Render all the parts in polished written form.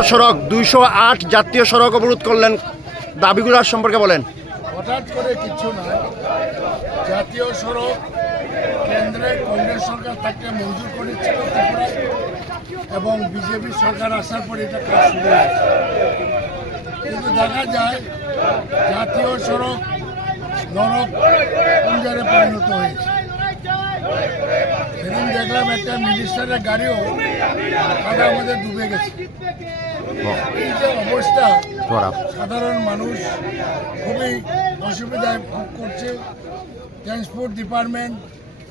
সড়ক 208 জাতীয় সড়ক অবরোধ করলেন, দাবিগুলোর সম্পর্কে বলেন। হঠাৎ করে কিছু না, জাতীয় সড়ক কেন্দ্রে কংগ্রেস সরকার তাকে মঞ্জুর করেছিল ত্রিপুরায় এবং বিজেপি সরকার আসার পরে এটা কাজ শুরু হয়েছে। কিন্তু দেখা যায় জাতীয় সড়ক নরক কুঞ্জারে পরিণত হয়েছে। সেদিন দেখলাম একটা মিনিস্টারের গাড়িও কাদার মধ্যে ডুবে গেছে। এই যে অবস্থা, সাধারণ মানুষ খুবই অসুবিধায় ভোগ করছে। ট্রান্সপোর্ট ডিপার্টমেন্ট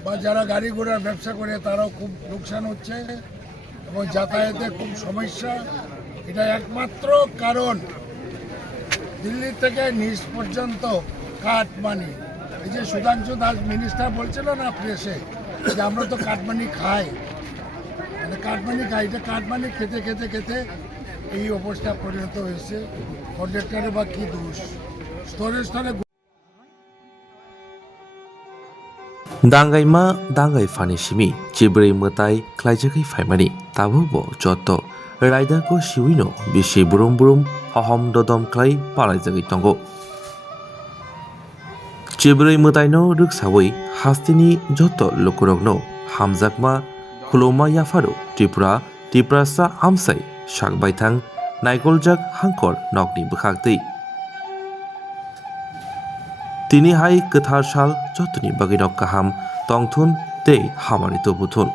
বা যারা গাড়ি ঘোড়ার ব্যবসা করে তারাও খুব লোকসান হচ্ছে এবং যাতায়াতে খুব সমস্যা। এটা একমাত্র কারণ দিল্লি থেকে নিচ পর্যন্ত কাটমানি। এই যে সুধাংশু দাস মিনিস্টার বলছিল না প্রেসে যে আমরা তো কাটমানি খাই, মানে কাটমানি খাই, এটা কাটমানি খেতে খেতে খেতে এই অবস্থা পরিণত হয়েছে। কন্ডাক্টরের বা কি দোষ, স্তরে স্তরে दांगाइमा दांगाइ फानि सिमि चिब्रै मताइ ख्लाइजाखै फाइमानि ताबो ब जत राइदारको सिविनो बिसि बुरुम बुरुम हहम ददम ख्लाइ पालाइजागै तंगो चिब्रै मताइनो रुकसावै हास्तिनि जत लोकरगनो हामजाकमा खुलौमा याफारु त्रिपुरासा आमसाइ साकबायथां नाइकलजाक हांकर नकनि बोखागदै তিনি হাই गोथार साल जतनि बागैनो गाहाम तंथुन तै हामानि तो बुथुन।